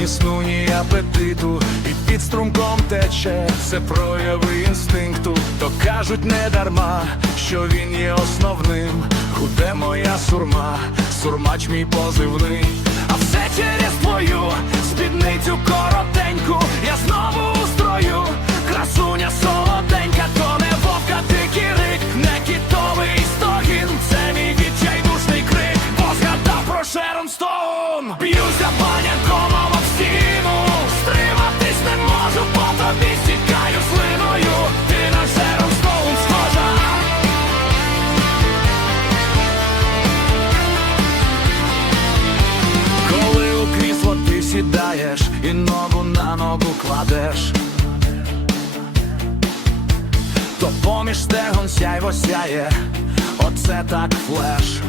ні сну, ні апетиту, струмком тече все прояви інстинкту. То кажуть не дарма, що він є основним. Худе моя сурма, сурмач мій позивний. А все через твою спідницю коротеньку. Я знову у строю, красуня солоденька, то не вовка, дикий рик, не кітовий стогін. Це мій відчайдушний крик, бо згадав про Шерон Стоун. Сідаєш і ногу на ногу кладеш, то поміж стегон сяйво сяє, оце так флеш.